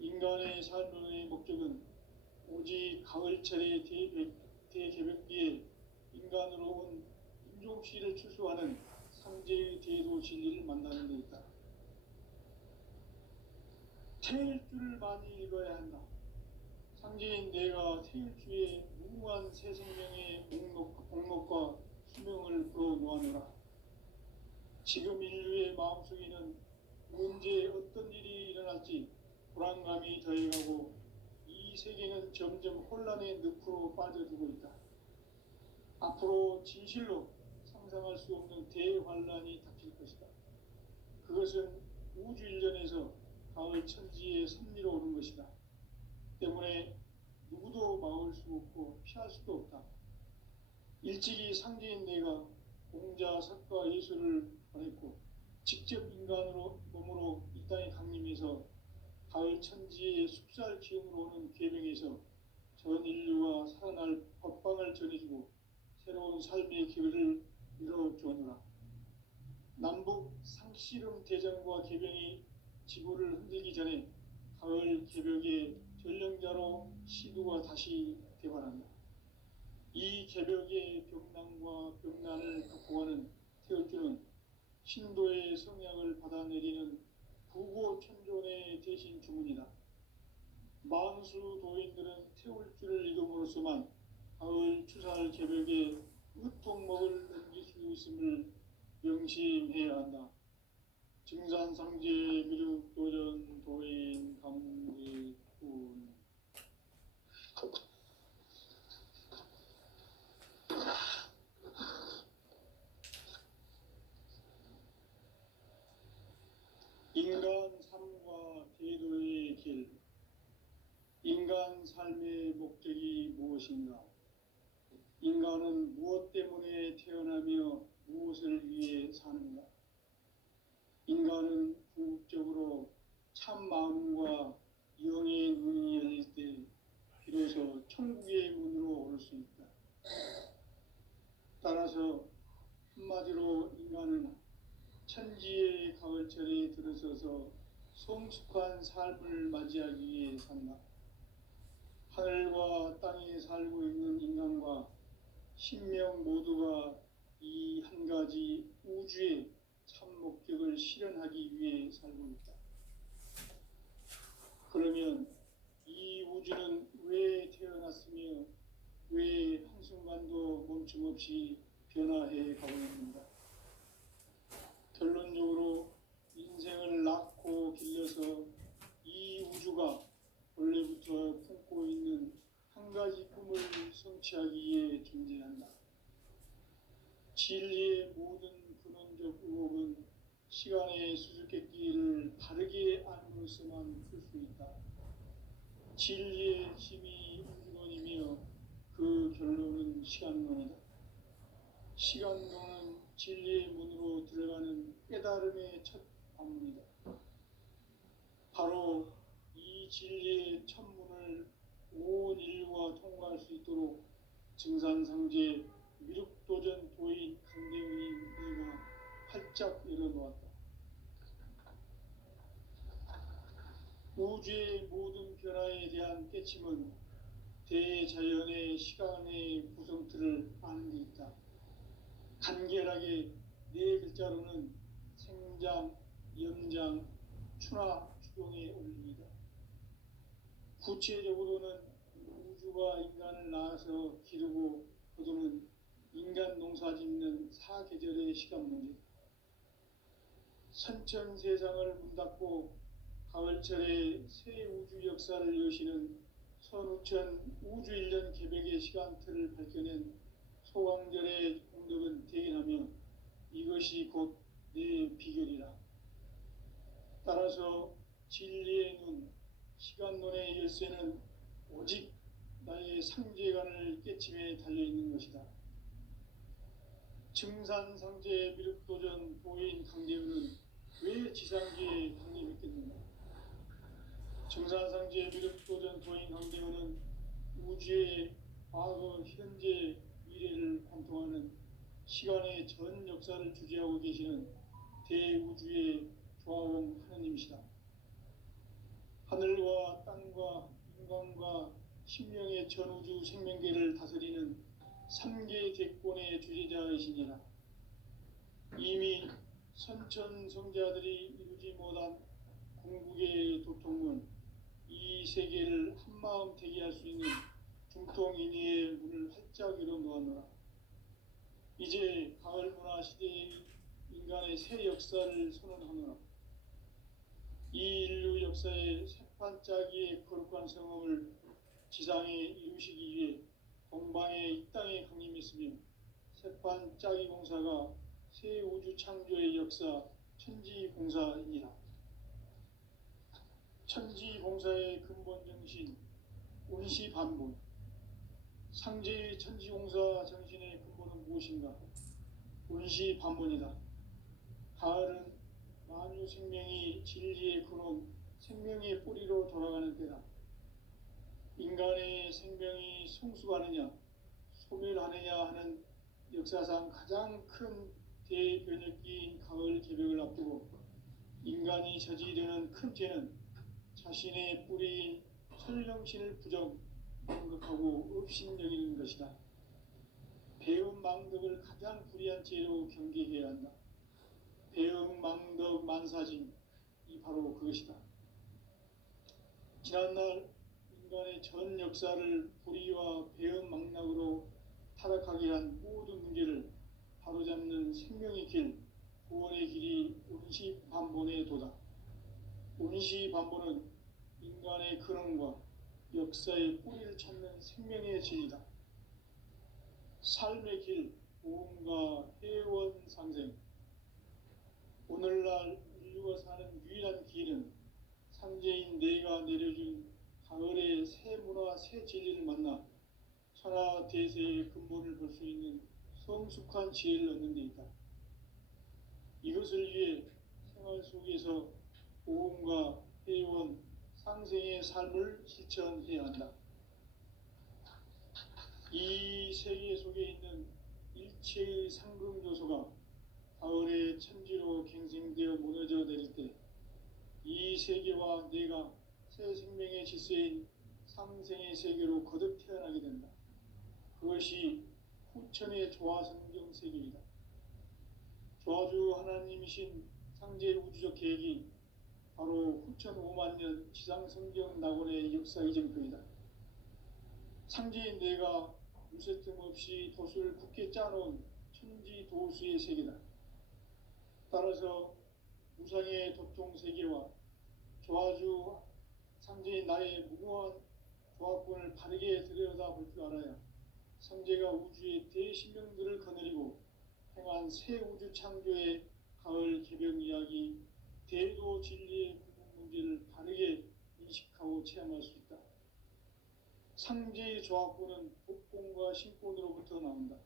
인간의 삶의 목적은 오직 가을철의 대개벽기에 인간으로 온 인종시를 추수하는 상제의 대도 진리를 만나는 데 있다. 태일주를 많이 읽어야 한다. 상제인 내가 태일주의 무궁한 새 생명의 목록과 수명을 불어놓아노라. 지금 인류의 마음속에는 언제 어떤 일이 일어날지 불안감이 더해가고 이 세계는 점점 혼란의 늪으로 빠져들고 있다. 앞으로 진실로 상상할 수 없는 대환란이 닥칠 것이다. 그것은 우주 일련에서 가을 천지의 섭리로 오는 것이다. 때문에 누구도 막을 수 없고 피할 수도 없다. 일찍이 상제인 내가 공자, 석가, 예수를 보냈고 직접 인간으로 몸으로 이 땅에 강림해서 가을 천지의 숙살 기운으로 오는 계명에서 전 인류와 살아날 법방을 전해주고 새로운 삶의 길을 열어주었노라. 남북 상씨름 대전과 계병이 지구를 흔들기 전에 가을 개벽의 전령자로 시두가 다시 대발한다. 이 개벽의 병난과 병난을 극복하는 태울주는 신도의 성약을 받아내리는 부고천존의 대신 주문이다. 만수 도인들은 태울주를 읽음으로써만 가을 추살 개벽의 으통목을 넘길 수 있음을 명심해야 한다. 증산상제 미륵도전 도인 감리꾼. 인간 삶과 제도의 길. 인간 삶의 목적이 무엇인가? 인간은 무엇 때문에 태어나며 무엇을 위해 사는가? 인간은 궁극적으로 참 마음과 영의 눈이 열릴 때 비로소 천국의 문으로 올 수 있다. 따라서 한마디로 인간은 천지의 가을철에 들어서서 성숙한 삶을 맞이하기 위해 산다. 하늘과 땅에 살고 있는 인간과 신명 모두가 이 한 가지 우주의 참 목적을 실현하기 위해 살고 있다. 그러면 이 우주는 왜 태어났으며 왜 한순간도 멈춤없이 변화해 가고 있는가? 결론적으로 인생을 낳고 길러서 이 우주가 원래부터 품고 있는 한 가지 꿈을 성취하기 위해 존재한다. 진리의 모든 근원적 의혹은 시간의 수수께끼를 바르게 알므로서만 풀 수 있다. 진리의 힘이 우주론이며 그 결론은 시간론이다. 시간론은 진리의 문으로 들어가는 깨달음의 첫 관문이다. 바로 이 진리의 첫 문을 온 인류가 통과할 수 있도록 증산상제 미륵도전 도인 강대의 내가 활짝 열어놓았다. 우주의 모든 변화에 대한 깨침은 대자연의 시간의 구성틀을 아는 데 있다. 간결하게 네 글자로는 생장, 염장, 추나 추동의 원리이다. 구체적으로는 우주가 인간을 낳아서 기르고 거두는 인간 농사 짓는 사계절의 시간 문제. 선천세상을 문닫고 가을철에 새 우주 역사를 여시는 선우천 우주일년 개벽의 시간틀을 밝혀낸 소강절의 공덕은 대견하며 이것이 곧 내 비결이라. 따라서 진리의 눈, 시간론의 열쇠는 오직 나의 상제관을 깨침에 달려있는 것이다. 증산상제 미륵도전 도인 강대우는 왜 지상계에 강림했겠는가? 증산상제 미륵도전 도인 강대우는 우주의 과거, 현재, 미래를 관통하는 시간의 전 역사를 주재하고 계시는 대우주의 조화원 하느님이시다. 하늘과 인간의 전우주 생명계를 다스리는 3계 대권의 주제자이시니라. 이미 선천성자들이 이루지 못한 궁극의 도통은 이 세계를 한마음 되게 할 수 있는 중통인의의 문을 활짝 열어놓았노라. 이제 가을 문화 시대의 인간의 새 역사를 선언하노라. 이 인류 역사의 새판짜기의 거룩한 성험을 지상에 이루시기 위해 동방의 이 땅에 강림했으며 새판짜기 공사가 새 우주 창조의 역사 천지공사이니라. 천지공사의 근본 정신 운시반본. 상제의 천지공사 정신의 근본은 무엇인가? 운시반본이다. 가을은 만유 생명이 진리의 근원, 생명의 뿌리로 돌아가는 때다. 인간의 생명이 성숙하느냐, 소멸하느냐 하는 역사상 가장 큰 대변혁기인 가을 개벽을 앞두고 인간이 저지르는 큰 죄는 자신의 뿌리인 설령신을 부정하고 업신여기는 것이다. 배음 망덕을 가장 불의한 죄로 경계해야 한다. 배음 망덕 만사진, 이 바로 그것이다. 지난날 인간의 전 역사를 불의와 배음 망락으로 타락하게 한 모든 문제를 바로잡는 생명의 길, 구원의 길이 운시반본의 도다. 운시반본은 인간의 근원과 역사의 뿌리를 찾는 생명의 진리다. 삶의 길, 보험과 회원 상생. 오늘날 인류가 사는 유일한 길은 상제인 내가 내려준 가을의 새 문화, 새 진리를 만나 천하 대세의 근본을 볼 수 있는 성숙한 지혜를 얻는 데 있다. 이것을 위해 생활 속에서 보험과 회원, 상생의 삶을 실천해야 한다. 이 세계 속에 있는 일체의 상금 요소가 가을의 천지로 갱생되어 무너져 내릴 때 이 세계와 내가 새 생명의 질서인 상생의 세계로 거듭 태어나게 된다. 그것이 후천의 조화성경 세계이다. 조화주 하나님이신 상제 우주적 계획이 바로 후천 5만 년 지상성경 낙원의 역사 이전거이다. 상제인 내가 무쇠뜸 없이 도수를 굳게 짜놓은 천지도수의 세계다. 따라서 무상의 도통세계와 조화주 상제인 나의 무궁한 조합권을 바르게 들여다볼 줄 알아야 상제가 우주의 대신명들을 거느리고 행한 새 우주 창조의 가을 개벽 이야기, 대도 진리의 궁극 문제를 바르게 인식하고 체험할 수 있다. 상제의 조합권은 복권과 신권으로부터 나온다.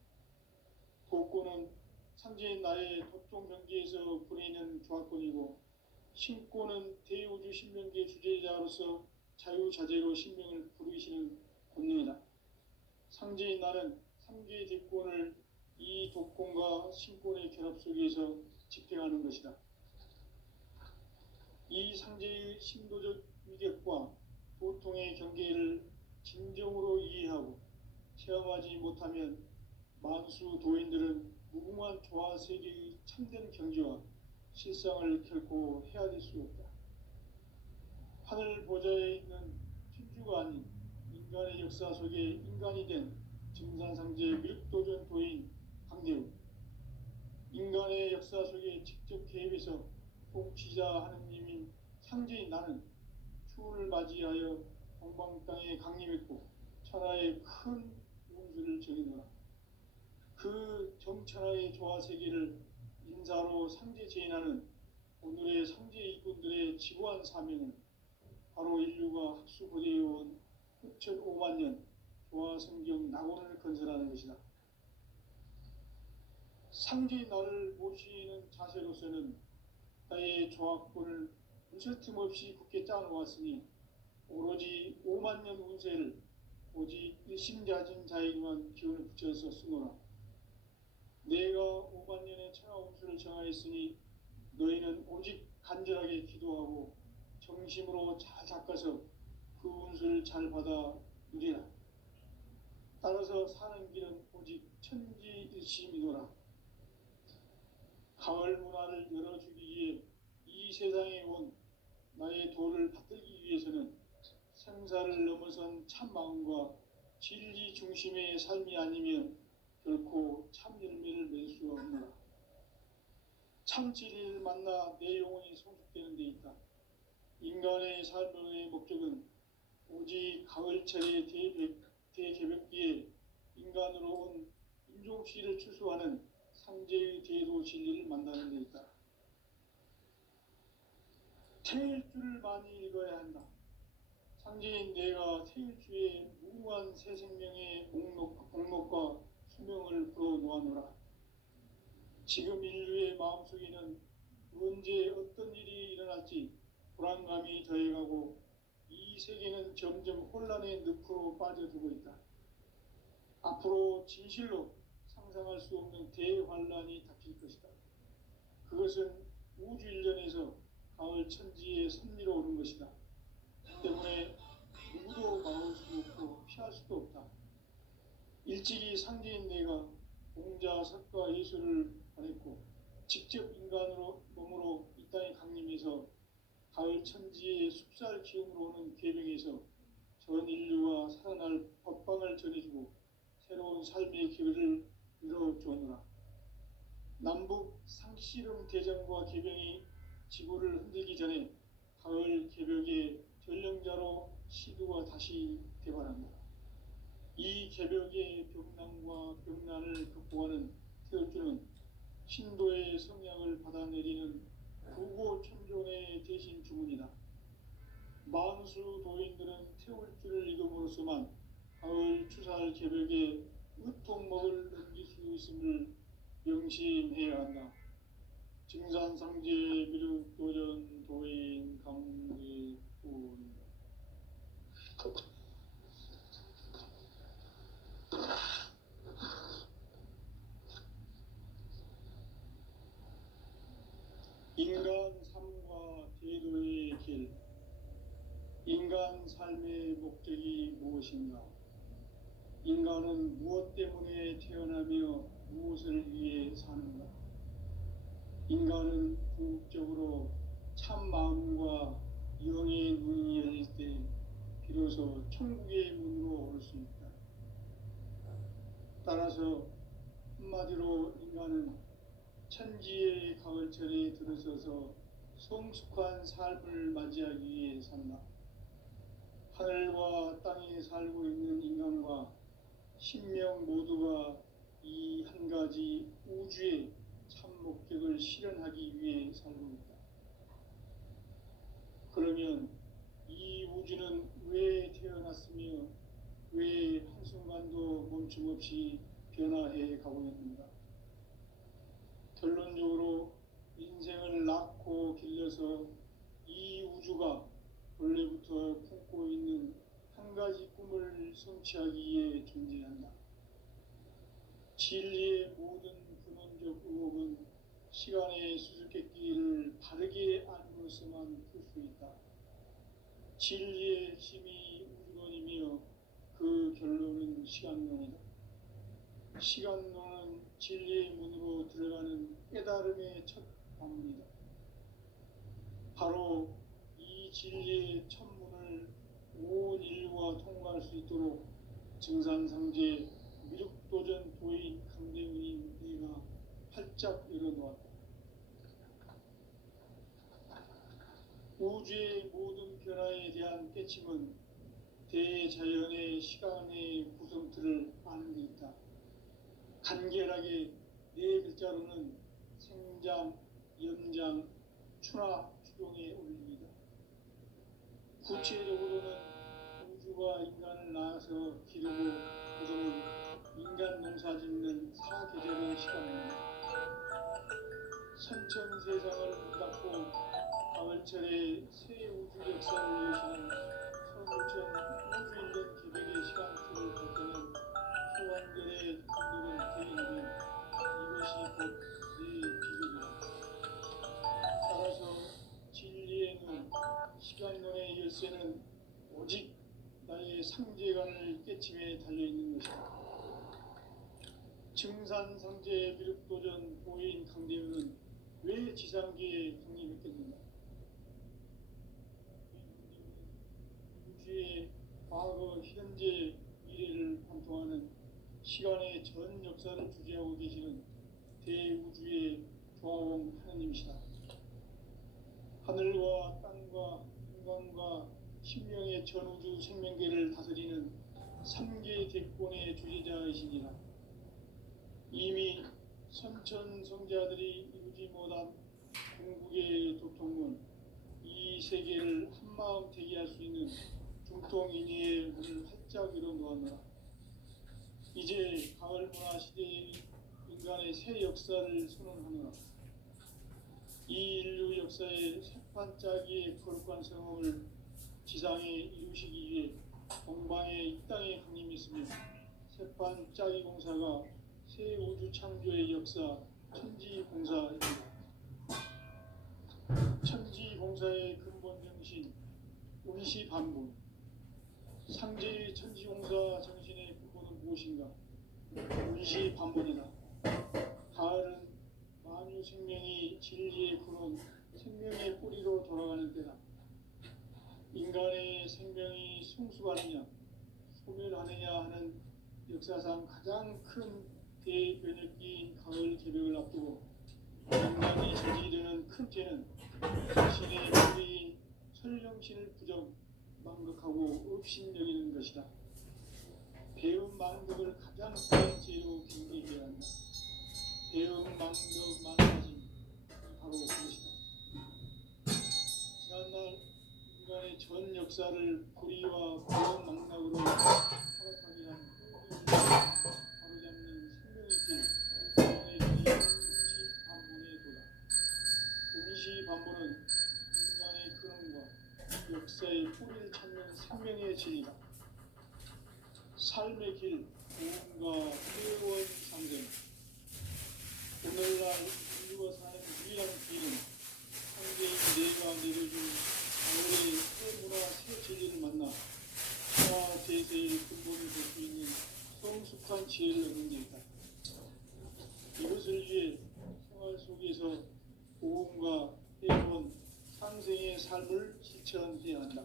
복권은 상제인 나의 도통 경계에서 부리는 조합권이고, 신권은 대우주 신명계 주제자로서 자유자재로 신명을 부르시는 권능이다. 상제인 나는 3계 대권을 이 독권과 신권의 결합 속에서 집행하는 것이다. 이 상제의 신도적 위력과 보통의 경계를 진정으로 이해하고 체험하지 못하면 만수 도인들은 무궁한 조화 세계의 참된 경지와 실상을 결코 헤아릴 수 없다. 하늘 보좌에 있는 천주가 아닌 인간의 역사 속에 인간이 된 증산상제 밀도전 도인 강대우, 인간의 역사 속에 직접 개입해서 통치자 하느님인 상제인 나는 추운을 맞이하여 동방 땅에 강림했고 천하의 큰 운수를 정해놓아 그 정천하의 조화 세계를 인사로 상제 제인하는 오늘의 상제 이꾼들의 지구한 사명은 바로 인류가 학수고대해온 후천 5만 년 조화 성경 낙원을 건설하는 것이다. 상제인 나를 모시는 자세로서는 나의 조합권을 무쇠틈 없이 굳게 짜놓았으니 오로지 5만 년 운세를 오직 일심자진 자에게만 기운을 붙여서 쓰노라. 내가 5만 년의 천하 운수를 정하였으니 너희는 오직 간절하게 기도하고 정심으로 잘 닦아서 그 운수를 잘 받아 누리라. 따라서 사는 길은 오직 천지일심이노라. 가을 문화를 열어주기 위해 이 세상에 온 나의 도를 받들기 위해서는 생사를 넘어선 참 마음과 진리 중심의 삶이 아니면 결코 참 열매를 맺을 수 없노라. 참 진리를 만나 내 영혼이 성숙되는 데 있다. 인간의 삶의 목적은 오직 가을철의 대개벽기에 인간으로 온 인종시를 추수하는 상제의 대도 진리를 만나는 데 있다. 태일주를 많이 읽어야 한다. 상제인 내가 태일주의 무궁한 새 생명의 목록과 수명을 불어놓아노라. 지금 인류의 마음속에는 언제 어떤 일이 일어날지 불안감이 더해가고 이 세계는 점점 혼란의 늪으로 빠져들고 있다. 앞으로 진실로 상상할 수 없는 대환란이 닥칠 것이다. 그것은 우주 일련에서 가을 천지의 섭리로 오는 것이다. 때문에 누구도 막을 수 없고 피할 수도 없다. 일찍이 상제인 내가 공자, 석가, 예수를 보냈고 직접 인간으로 몸으로 이 땅에 강림해서 가을 천지의 숲살 기운으로 오는 계명에서 전 인류와 살아날 법방을 전해주고 새로운 삶의 기회를 열어주었노라. 남북 상씨름 대전과 계병이 지구를 흔들기 전에 가을 개벽의 전령자로 시두가 다시 되발한다. 이 개벽의 병난과 병난을 극복하는 태울주는 신도의 성약을 받아내리는 구고천존의 대신 주문이다. 만수 도인들은 태울주를 읽음으로써만 가을 추살 개벽의 으통목을 넘길 수 있음을 명심해야 한다. 증산상제 미륵도전 도인 강제군. 인간 삶과 제도의 길. 인간 삶의 목적이 무엇인가? 인간은 무엇 때문에 태어나며 무엇을 위해 사는가? 인간은 궁극적으로 참 마음과 영의 눈이 열릴 때 비로소 천국의 문으로 올 수 있다. 따라서 한마디로 인간은 천지의 가을철에 들어서서 성숙한 삶을 맞이하기 위해 산다. 하늘과 땅에 살고 있는 인간과 신명 모두가 이 한 가지 우주의 참 목적을 실현하기 위해 살고 있다. 그러면 이 우주는 왜 태어났으며 왜 한순간도 멈춤없이 변화해 가고 있는가? 결론적으로 인생을 낳고 길러서 이 우주가 원래부터 품고 있는 한 가지 꿈을 성취하기 위해 존재한다. 진리의 모든 근원적 의혹은 시간의 수수께끼를 바르게 알므로서만 풀 수 있다. 진리의 핵심이 우주론이며 그 결론은 시간론이다. 시간론은 진리의 문으로 들어가는 깨달음의 첫 관문이다. 바로 이 진리의 첫 문을 온 인류가 통과할 수 있도록 증산상제 미륵도전 도인 강대훈인 내가 활짝 열어놓았다. 우주의 모든 변화에 대한 깨침은 대자연의 시간의 구성틀을 아는 데 있다. 간결하게 네 글자로는 생장, 연장, 추나 추동의 원리이다. 구체적으로는 우주가 인간을 낳아서 기르고 거두는 인간 농사 짓는 사계절의 시간입니다. 선천 세상을 문닫고 가을철에 새 우주 역사를 여시는 서울천 우주인간 개벽의 시간틀을 볼 때는 소환결의 감독은 대인하면 이것이 곧 내 비극이다. 따라서 진리의 눈, 시간론의 열쇠는 오직 나의 상제관을 깨침에 달려있는 것이다. 증산상제 미륵도전 보인 강대우는 왜 지상계에 강림했겠는가? 우주의 과거, 현재, 미래를 관통하는 시간의 전 역사를 주재하고 계시는 대우주의 조화원 하느님이시다. 하늘과 땅과 인간과 신명의 전우주 생명계를 다스리는 삼계 대권의 주제자이시니라. 이미 선천성자들이 이루지 못한 궁극의 도통문, 이 세계를 한마음 대기할 수 있는 중통인의의 문을 활짝 열어놓았노라. 이제 가을 문화 시대의 인간의 새 역사를 선언하노라. 이 인류 역사의 새판짜기의 거룩한 성험을 지상에 이루시기 위해 동방의 이 땅에 강림했으며 새판짜기 공사가 새 우주 창조의 역사 천지공사입니다. 천지공사의 근본 정신 운시반본. 상제의 천지공사 정신의 근본은 무엇인가? 운시반본이다. 가을은 만유 생명이 진리의 근원 생명의 뿌리로 돌아가는 때다. 인간의 생명이 성숙하느냐 소멸하느냐 하는 역사상 가장 큰 대변혁기인 가을 개벽을 앞두고 인간이 저지르는 큰 죄는 자신의 뿌리인 설령신을 부정 망극하고 업신여기는 것이다. 배움 망극을 가장 큰 죄로 경계해야 한다. 배움 망극 망가짐이 바로 그것이다. 지난날 인간의 전 역사를 불의와 배움 망락으로 타락하게 한 바로잡는 생명의 길, 인간의 길이 운시반본의 도다. 운시반본은 인간의 근원과 역사의 뿌리를 찾는 생명의 진리다. 삶의 길, 고음과 회원 상생. 오늘날 인류가 사는 유일한 길은 상제인 내가 내려준 가을의 새 문화, 새 진리를 만나 천하 대세의 근본을 볼 수 있는 성숙한 지혜를 얻는 데 있다. 이것을 위해 생활 속에서 고음과 회원, 상생의 삶을 실천해야 한다.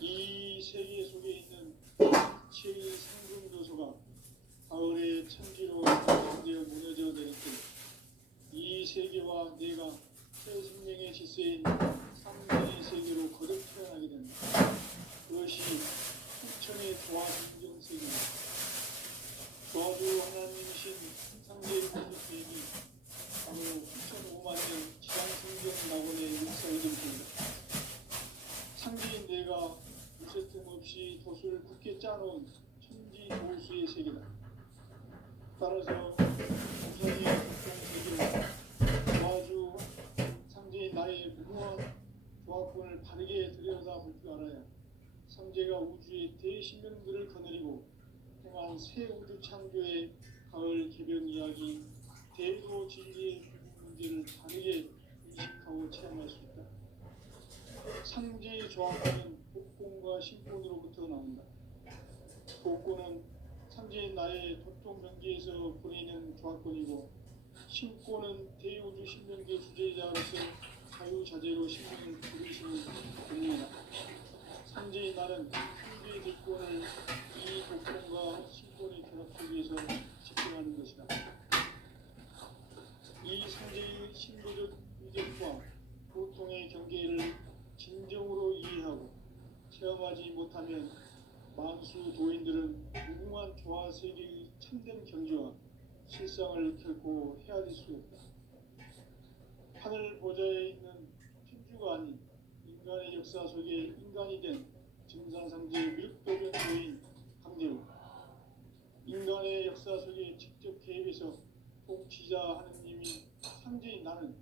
이 세계 속에 있는 일체의 상승조소가 가을의 천지로 되어 무너져 내릴 때 이 세계와 내가 새 생명의 질서인 상생의 세계로 거듭 태어나게 된다. 그것이 수천의 조화 성경 세계입니다. 도와주 하나님이신 상제의 공급 계획이 바로 9,500만 년 지상 성경 낙원의 역사의 점입니다. 상제인 내가 무쇠 틈 없이 도수를 굳게 짜놓은 천지 도수의 세계다. 따라서 우선의 각종 세계를 도와주 상제인 나의 무궁한 조합권을 바르게 들여다볼 줄 알아야 상제가 우주의 대신명들을 거느리고 행한 새 우주 창조의 가을 개변 이야기, 대도 진리의 문제를 다르게 인식하고 체험할 수 있다. 상제의 조합권은 복권과 신권으로부터 나온다. 복권은 상제인 나의 도통 명계에서 보내는 조합권이고, 신권은 대우주 신명계 주제자로서 자유자재로 신명을 부르시는 권위이다. 상제인 나는 상제의 대권을 이 복권과 신권의 결합 속에서 집행하는 것이다. 이 상제의 신도적 위력과 고통의 경계를 진정으로 이해하고 체험하지 못하면 만수 도인들은 무궁한 조화 세계의 참된 경지와 실상을 결코 헤아릴 수 없다. 하늘 보좌에 있는 천주가 아닌 인간의 역사 속에 인간이 된 증산상제 미륵도변 도인 강대우. 인간의 역사 속에 직접 개입해서 통치자 하느님인 상제인 나는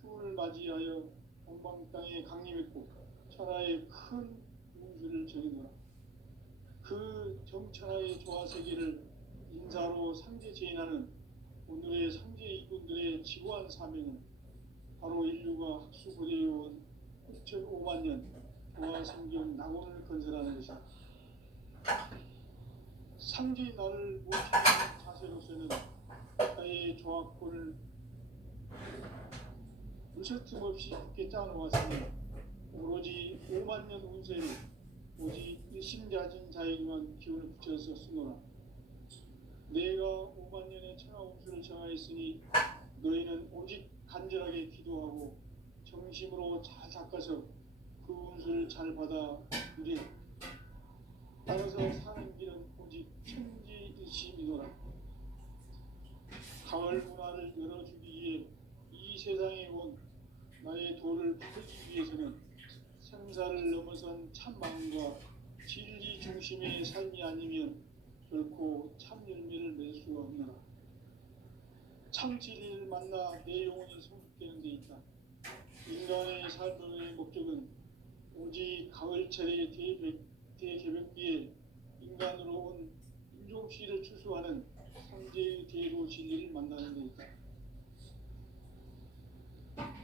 추운을 맞이하여 동방 땅에 강림했고 천하의 큰 운수를 정해놓아 그 정천하의 조화세계를 인사로 상제 제인하는 오늘의 상제 이군들의 지구한 사명은 바로 인류가 학수고대해온 9,500만 년 부와 생경 낙원을 건설하는 것이다. 상주의 나를 모시는 자세로서는 나의 조합권을 무설틈 없이 굳게 짜놓았으니 오로지 5만 년 운세를 오직 일심자진 자에게만 기운을 붙여서 쓰노라. 내가 5만 년의 천하 운수를 정하였으니 너희는 오직 간절하게 기도하고 정심으로 잘 닦아서 그 운수를 잘 받아 누리라. 따라서 사는 길은 오직 천지일심이노라. 가을 문화를 열어주기 위해 이 세상에 온 나의 도를 풀기 위해서는 생사를 넘어선 참 마음과 진리 중심의 삶이 아니면 결코 참 열매를 맺을 수가 없노라. 참 진리를 만나 내 영혼이 성숙되는 데 있다. 인간의 삶의 목적은 오직 가을철의 대개벽기에 인간으로 온 인종시를 추수하는 상제의 대로 진리를 만나는 데 있다.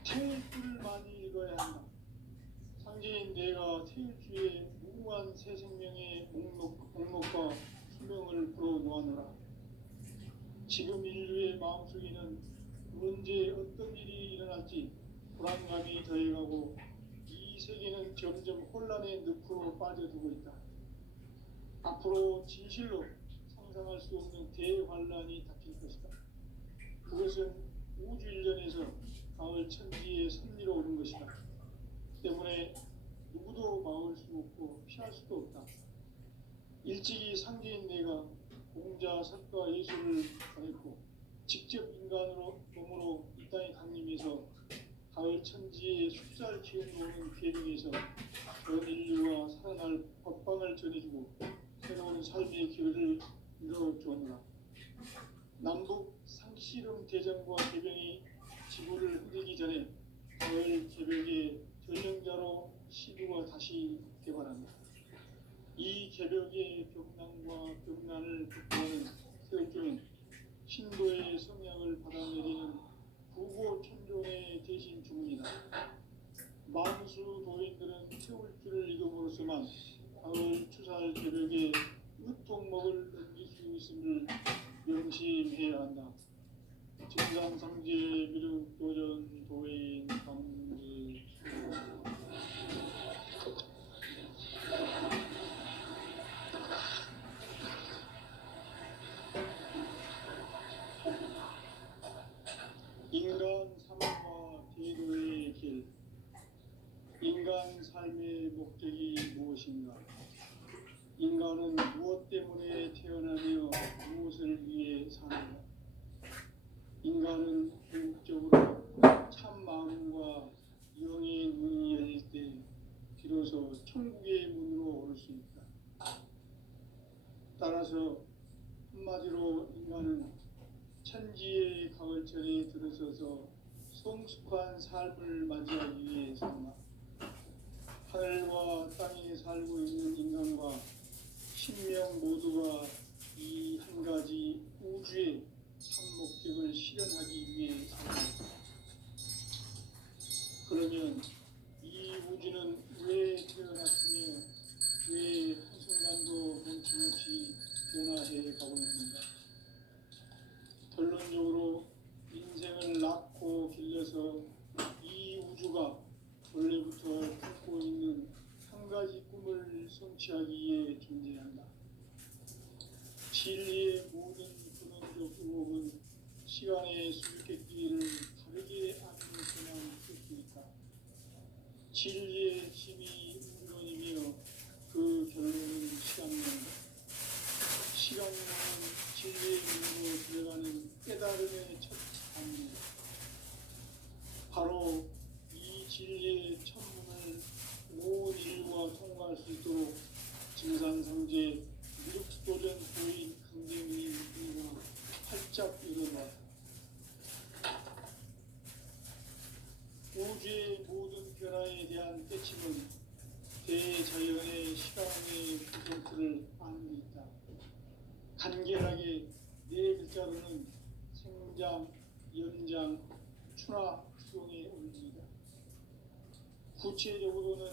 태일주를 많이 읽어야 한다. 상제인 내가 태일주의 무궁한 새 생명의 목록과 수명을 풀어놓아노라. 지금 인류의 마음속에는 언제 어떤 일이 일어날지 불안감이 더해가고 이 세계는 점점 혼란의 늪으로 빠져들고 있다. 앞으로 진실로 상상할 수 없는 대환란이 닥칠 것이다. 그것은 우주 일련에서 가을 천지의 섭리로 오는 것이다. 때문에 누구도 막을 수 없고 피할 수도 없다. 일찍이 상제인 내가 공자, 석가, 예수를 보냈고 직접 인간으로 몸으로 이 땅에 강림해서 가을 천지의 숫살 기운으로는 계명에서 전 인류와 살아날 법방을 전해주고 새로운 삶의 기회를 이뤄주었노라. 남북 상씨름 대전과 개병이 지구를 흔들기 전에 가을 개벽의 전령자로 시부가 다시 개발한다. 이 개벽의 벽난과 벽난을 극복하는 태울주는 신도의 성향을 받아내리는 구고천존의 대신 주문이다. 만수 도인들은 태울주를 읽음으로써만 가을 추살 개벽의 으통목을 넘길 수 있음을 명심해야 한다. 증상상제 미륵 도전 도인 감지 인간 삶과 대도의 길. 인간 삶의 목적이 무엇인가? 인간은 무엇 때문에 태어나며 무엇을 위해 사는가? 인간은 궁극적으로 참 마음과 영의 문이 열릴 때 비로소 천국의 문으로 오를 수 있다. 따라서 한마디로 인간은 천지의 가을철에 들어서서 성숙한 삶을 맞이하기 위해 산다. 하늘과 땅에 살고 있는 인간과 신명 모두가 이 한 가지 우주의 참 목적을 실현하기 위해 산다. 그러면 이 우주는 왜 태어났으며 왜 한순간도 멈춤없이 변화해 가고 있는가? 결론적으로 인생을 낳고 길러서 이 우주가 원래부터 품고 있는 한 가지 꿈을 성취하기 위해 존재한다. 진리의 모든 근원적 의혹은 시간의 수수께끼를 다르게 아는 것만 쓸 수 있다. 진리의 힘이 우주론이며 그 결론은 시간론이다. 시간론은 진리의 문으로 들어가는 깨달음의 첫 단계이다. 바로 이 진리의 천문을 온 인류가 통과할 수 있도록 증산상제 미륵도전 도인 강대민이 인구가 활짝 일어났다. 우주의 모든 변화에 대한 깨침은 대자연의 시간의 구성틀을 아는 데 있다. 간결하게 네 글자로는 생장, 연장, 추나 수용에 올립니다. 구체적으로는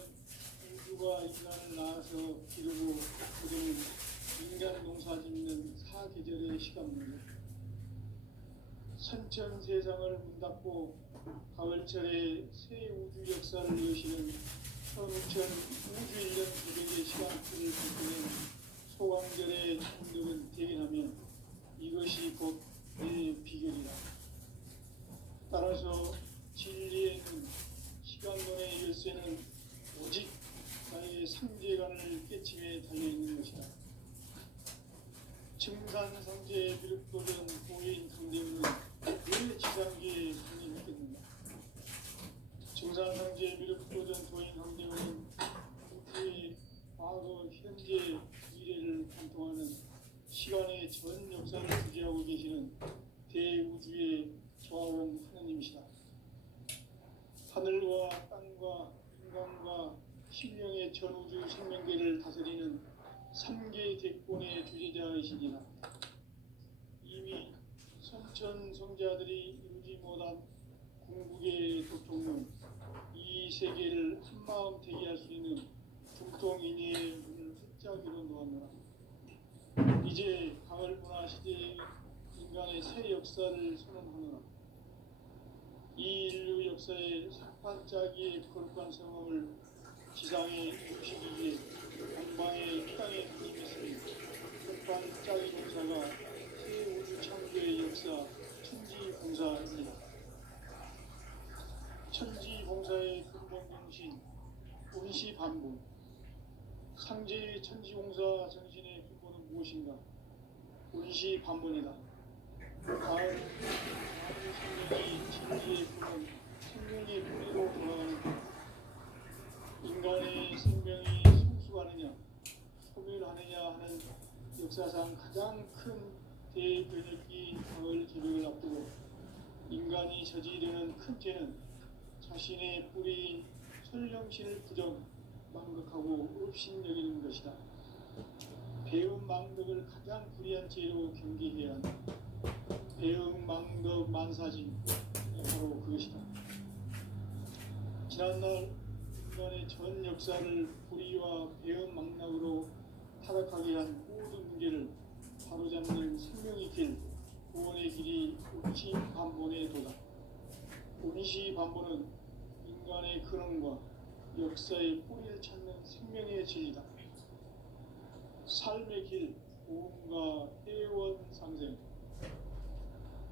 천주가 인간을 낳아서 기르고 거두는 인간 농사 짓는 사계절의 시간입니다. 선천 세상을 문 닫고 가을철에 새 우주 역사를 여시는 천우천 우주 1년 새벽의 시간표를 바꾸는 소강절의 충격은 대견하며 이것이 곧 내 비결이다. 따라서 진리에는 시간론의 열쇠는 오직 나의 상제관을 깨침에 달려있는 것이다. 증산상제에 비롯되던 고인 강대우는 왜 지상계에 군림했겠는가? 증산상제에 비롯되던 도인 강대우는 우주의 과거, 현재, 미래를 관통하는 시간의 전 역사를 주재하고 계시는 대우주의 조화원 하느님이시다. 하늘과 땅과 인간과 신령의 전우주 생명계를 다스리는 3개 대권의 주제자이시니라. 이미 선천 성자들이 이루지 못한 궁극의 도통론, 이 세계를 한마음 대기할 수 있는 중통인의의 문을 활짝 열어놓았노라. 이제 가을 문화 시대의 인간의 새 역사를 선언하노라. 이 인류 역사의 삭발짜기의 거룩한 성함을 지상에 이루시기에 동방의 땅에 그림했으니 삭발짜기 공사가 새 우주 창조의 역사 천지봉사입니다. 천지봉사의 근본 정신 운시반본. 상제의 천지봉사 정신의 근본은 무엇인가? 운시반본이다. 가을 생명이 진리의 품은 생명의 뿌리로 돌아가는 것. 인간의 생명이 성숙하느냐 소멸하느냐 하는 역사상 가장 큰 대변혁기 가을 개벽을 앞두고 인간이 저지르는 큰 죄는 자신의 뿌리인 설령신을 부정 망각하고 업신여기는 것이다. 배음 망덕을 가장 불의한 죄로 경계해야 한다. 배음 망덕 만사지 바로 그것이다. 지난날 인간의 전 역사를 불의와 배음 망락으로 타락하게 한 모든 문제를 바로잡는 생명의 길, 구원의 길이 운시반본의 도다. 운시반본은 인간의 근원과 역사의 뿌리를 찾는 생명의 진리다. 삶의 길, 고음과 회원 상생.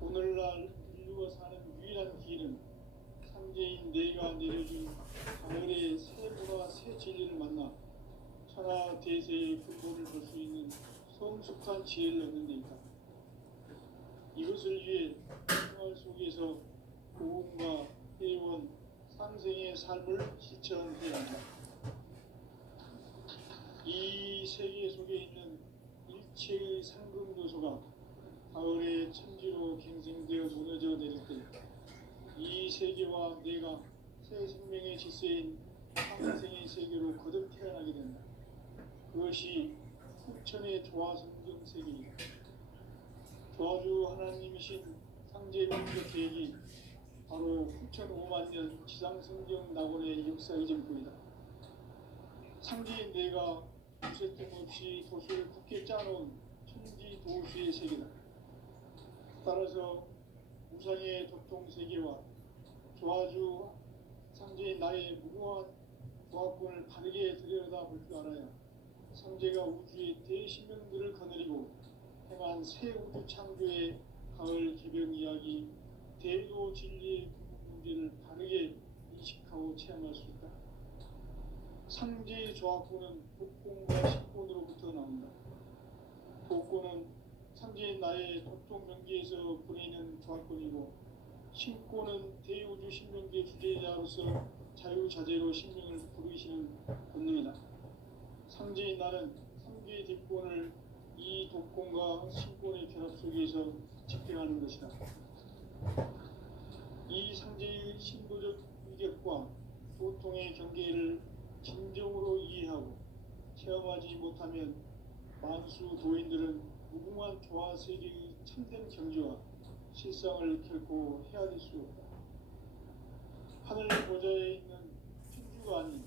오늘날 인류가 사는 유일한 길은 상제인 내가 내려준 가을의 새 문화 새 진리를 만나 천하 대세의 근본을 볼 수 있는 성숙한 지혜를 얻는 데 있다. 이것을 위해 생활 속에서 고음과 회원, 상생의 삶을 실천해야 한다. 이 세계 속에 있는 일체의 상급 요소가 가을의 천지로 갱생되어 무너져 내릴 때 이 세계와 내가 새 생명의 질서인 상생의 세계로 거듭 태어나게 된다. 그것이 후천의 조화성경 세계이다. 조화주 하나님이신 상제민족 계획이 바로 후천 5만년 지상성경 낙원의 역사 이전부이다. 상제인 내가 무쇠뜸 없이 도수를 굳게 짜놓은 천지 도수의 세계다. 따라서 우상의 도통 세계와 조화주 상제인 나의 무고한 조합권을 바르게 들여다볼 줄 알아야 상제가 우주의 대신명들을 거느리고 행한 새 우주 창조의 가을 개벽 이야기, 대도 진리의 궁극 문제를 바르게 인식하고 체험할 수 있다. 상제의 조합권은 복권과 식권으로부터 나온다. 복권은 상제인 나의 도통 명기에서 보내는 조합권이고 신권은 대우주 신명계 주제자로서 자유자재로 신명을 부르시는 본능이다. 상제인 나는 3개의 뒷권을 이 독권과 신권의 결합 속에서 집행하는 것이다. 이 상제의 신도적 위격과 도통의 경계를 진정으로 이해하고 체험하지 못하면 만수 도인들은 무궁한 조화세계의 참된 경지와 실상을 결코 헤아릴 수 없다. 하늘 보좌에 있는 천주가 아닌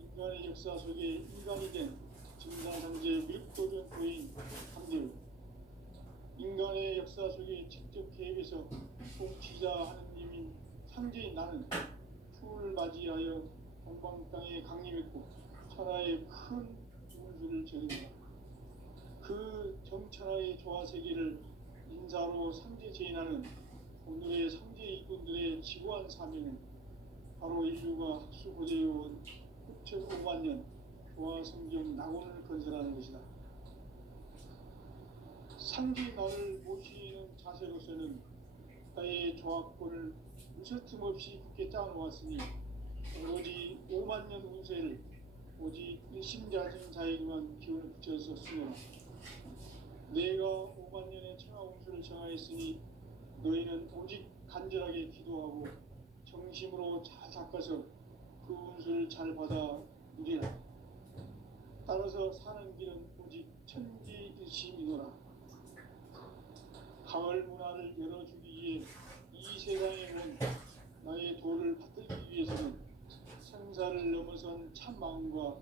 인간의 역사 역사 속에 인간이 된 증산상제 윗도전포인 강제우, 인간의 역사 속에 직접 개입해서 통치자 하느님인 상제인 나는 추을 맞이하여 동방 땅에 강림했고 천하의 큰 운수를 전했다. 그 정천하의 조화세계를 인사로 상제 제인하는 오늘의 상제 이군들의 지고한 사명은 바로 인류가 학수고대해온 6,500만 년 조화성경 낙원을 건설하는 것이다. 상제 나를 모시는 자세로서는 나의 조합권을 무설틈 없이 굳게 짜놓았으니 오로지 5만 년 운세를 오직 일심자진 자에게만 기운을 붙여서 쓰노라. 내가 5만 년의 천하 운수를 정하였으니 너희는 오직 간절하게 기도하고 정심으로 잘 닦아서 그 운수를 잘 받아 누리라. 따라서 사는 길은 오직 천지일심이노라. 가을 문화를 열어주기 위해 이 세상에 온 나의 도를 받들기 위해서는 생사를 넘어선 참 마음과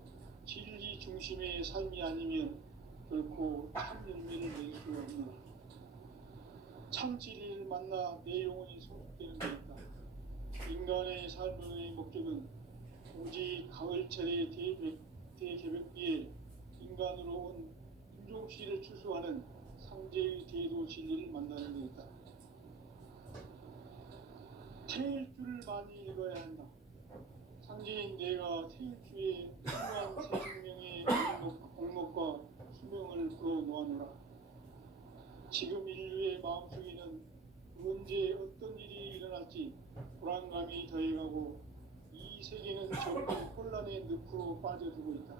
진리 중심의 삶이 아니면 결코 참 열매를 낼 수 없노라. 참 진리를 만나 내 영혼이 소속되는 것이다. 인간의 삶의 목적은 오직 가을철의 대개벽기에 인간으로 온 인종씨를 추수하는 상제의 대도 진리를 만나는 것이다. 태일주를 많이 읽어야 한다. 상제인 내가 태일주의 훌륭한 새 생명의 옥목과 수명을 불어놓아노라. 지금 인류의 마음속에는 언제 어떤 일이 일어날지 불안감이 더해가고 이 세계는 점점 혼란의 늪으로 빠져들고 있다.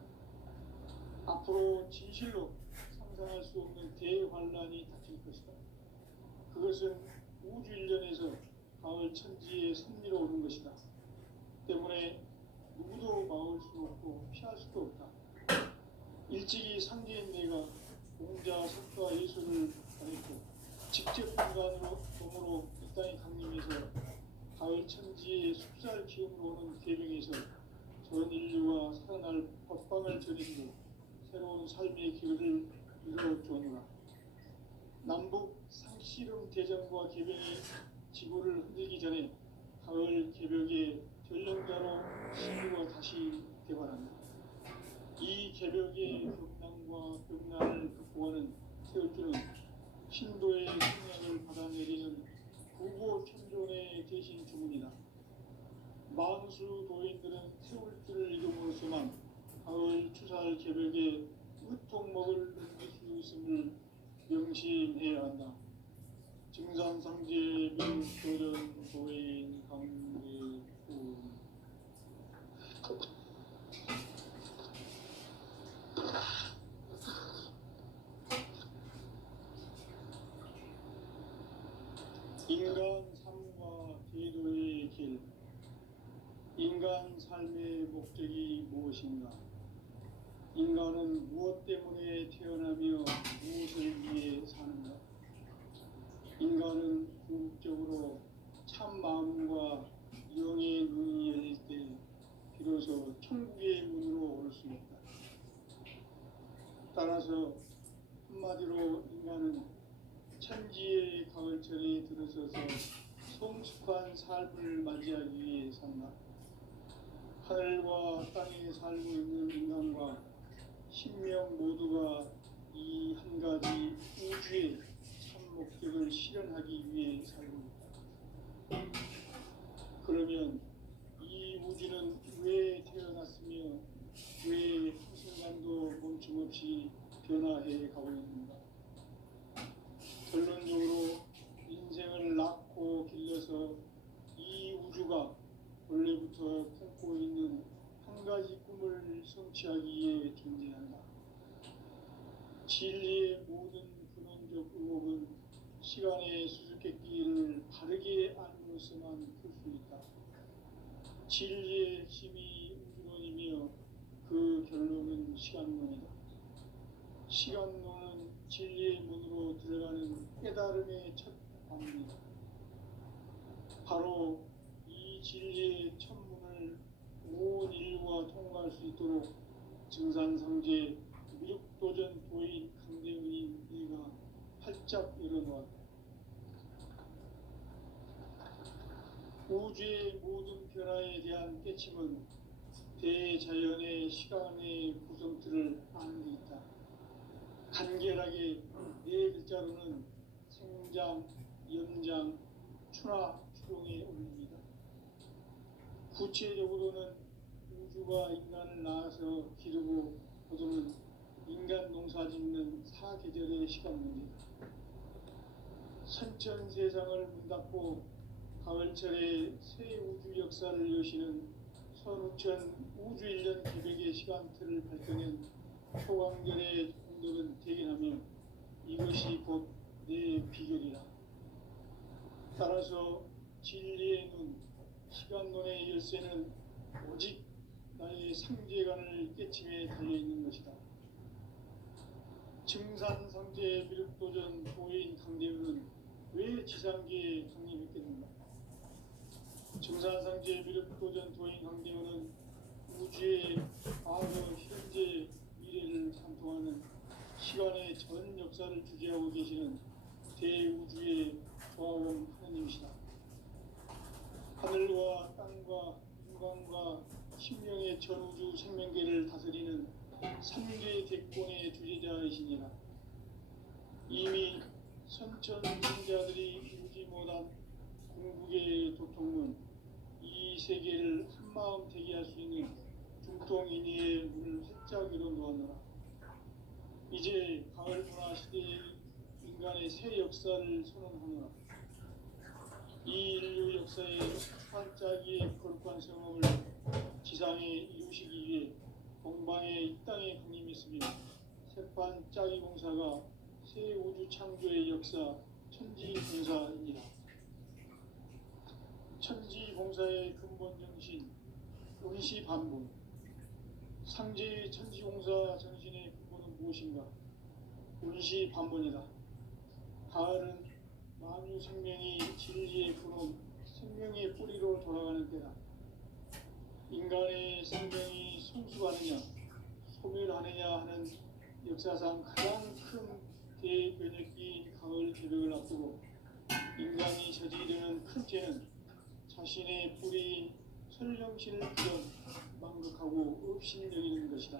앞으로 진실로 상상할 수 없는 대환란이 닥칠 것이다. 그것은 우주 일련에서 가을 천지에 선미로 오는 것이다. 때문에 누구도 막을 수 없고 피할 수도 없다. 일찍이 상제인 내가 공자, 석가, 예술을 가르쳐 직접 인간으로 몸으로 이 땅에 강림해서 가을 천지의 숲살 기운으로 오는 계명에서 전 인류가 살아날 법방을 전해주고 새로운 삶의 길을 이루어주노라. 남북 상씨름 대전과 개병이 지구를 흔들기 전에 가을 개벽의 전령자로 신유가 다시 개발한다. 이 개벽의 격난과 벽난을 극복하는 태울주는 신도의 생명을 받아내리는 구보천존의 대신 주문이다. 만수 도인들은 태울주를 이름으로서만 가을 추살 개벽에 으통먹을 넘길 수 있음을 명심해야 한다. 증산상제 묘도전 도인 강대군. 인간 삶과 제도의 길. 인간 삶의 목적이 무엇인가? 인간은 무엇 때문에 태어나며 무엇을 위해 사는가? 인간은 궁극적으로 참 마음과 영의 눈이 열릴 때 비로소 천국의 문으로 올 수 있다. 따라서 한마디로 인간은 천지의 가을철에 들어서서 성숙한 삶을 맞이하기 위해 산다. 하늘과 땅에 살고 있는 인간과 신명 모두가 이 한 가지 우주의 참 목적을 실현하기 위해 살고 있다. 그러면 이 우주는 왜 태어났으며 왜 한순간도 멈춤없이 변화해 가고 있는가? 결론적으로 인생을 낳고 길러서 이 우주가 원래부터 품고 있는 한 가지 꿈을 성취하기 위해 존재한다. 진리의 모든 근원적 의혹은 시간의 수수께끼를 바르게 알므로서만 풀 수 있다. 진리의 핵심이 우주론이며 그 결론은 시간론이다. 시간론은 진리의 문으로 들어가는 깨달음의 첫 방문이다. 바로 이 진리의 첫 문을 온 인류가 통과할 수 있도록 증산상제 미륵도전 도인 강대훈이 네가 활짝 열어놓았다. 우주의 모든 변화에 대한 깨침은 대자연의 시간의 구성틀을 아는 데 있다. 간결하게 네 글자로는 생장, 연장, 추나 추동에 올립니다. 구체적으로는 우주가 인간을 낳아서 기르고 거두는 인간 농사 짓는 사계절의 시간 문제다. 선천 세상을 문 닫고 가을철에 새 우주 역사를 여시는 선우천 우주 1년 기백의 시간틀을 밝혀낸 초강절의 공덕은 대견하며 이것이 곧 내 비결이라. 따라서 진리의 눈, 시간론의 열쇠는 오직 나의 상제관을 깨침에 달려있는 것이다. 증산상제 미륵도전 도인 강대훈은 왜 지상계에 강림했겠는가? 증산상제 미륵도전 도인 강대훈은 우주의 과거, 현재, 미래를 관통하는 시간의 전 역사를 주재하고 계시는 대우주의 조화원 하느님이시다. 하늘과 땅과 인간과 신명의 전우주 생명계를 다스리는 3대 대권의 주제자이시니라. 이미 선천성자들이 이루지 못한 궁극의 도통문, 이 세계를 한마음 되게 할 수 있는 중통인의의 문을 활짝 열어놓았노라. 이제 가을 문화 시대의 인간의 새 역사를 선언하노라. 이 인류 역사의 반짝이의 거룩한 성업을 지상에 이루시기 위해 동방에 이 땅에 강림했으며 새판 짜기 공사가 새 우주 창조의 역사 천지봉사이니라. 천지봉사의 근본 정신 운시반복. 상제의 천지봉사 정신의 근본은 무엇인가? 운시반복이다. 가을은 만유 생명이 진리의 근원, 생명의 뿌리로 돌아가는 때다. 인간의 생명이 성숙하느냐, 소멸하느냐 하는 역사상 가장 큰 대변혁기인 가을 개벽을 앞두고 인간이 저지르는 큰 죄는 자신의 뿌리인 설령신을 부정 망극하고 업신여기는 것이다.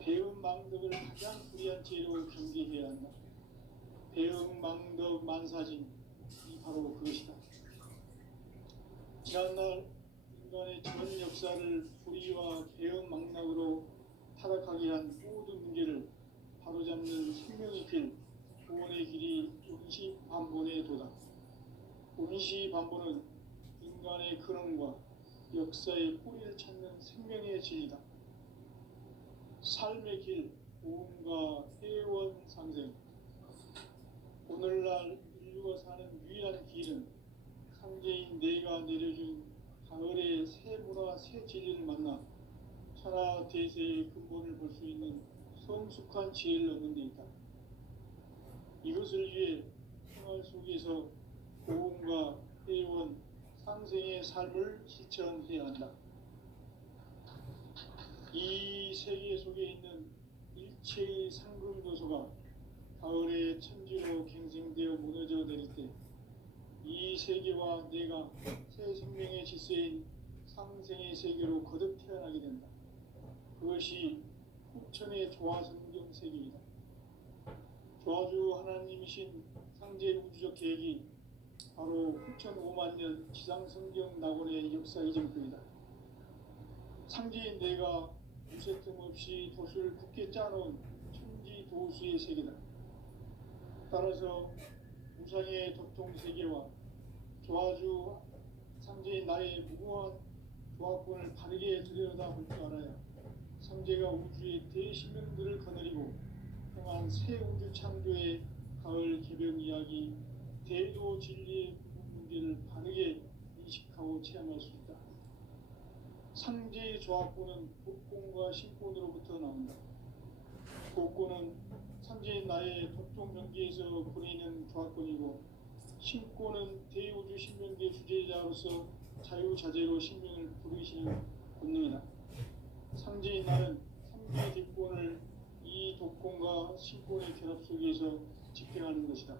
배음 망덕을 가장 불의한 죄로 경계해야 한다. 배음 망덕 만사진, 이 바로 그것이다. 지난날 인간의 전 역사를 불의와 배음 망락으로 타락하게 한 모든 문제를 바로잡는 생명의 길, 구원의 길이 운시반본의 도다. 운시반본은 인간의 근원과 역사의 뿌리를 찾는 생명의 진리다. 삶의 길, 고음과 회원 상생. 오늘날 인류가 사는 유일한 길은 상제인 내가 내려준 가을의 새 문화, 새 진리를 만나 천하 대세의 근본을 볼 수 있는 성숙한 지혜를 얻는 데 있다. 이것을 위해 생활 속에서 고음과 회원, 상생의 삶을 실천해야 한다. 이 세계 속에 있는 일체의 상금 요소가 가을의 천지로 갱생되어 무너져 내릴 때 이 세계와 내가 새 생명의 질서인 상생의 세계로 거듭 태어나게 된다. 그것이 후천의 조화성경 세계이다. 조화주 하나님이신 상제 우주적 계획이 바로 후천 5만 년 지상성경 낙원의 역사 이전편이다. 상제인 내가 무쇠 틈 없이 도수를 굳게 짜놓은 천지 도수의 세계다. 따라서 우상의 도통 세계와 조화주 상제인 나의 무궁한 조합권을 바르게 들여다볼 줄 알아야 상제가 우주의 대신명들을 거느리고 행한 새 우주 창조의 가을 개벽 이야기, 대도 진리의 문제를 바르게 인식하고 체험할 수 있다. 상제의 조합권은 복권과 신권으로부터 나온다. 복권은 상제인 나의 도통 경계에서 보내는 조합권이고, 신권은 대우주 신명계 주제자로서 자유자재로 신명을 부르시는 본능이다. 상제인 나는 객권을 이 독권과 신권의 결합 속에서 집행하는 것이다.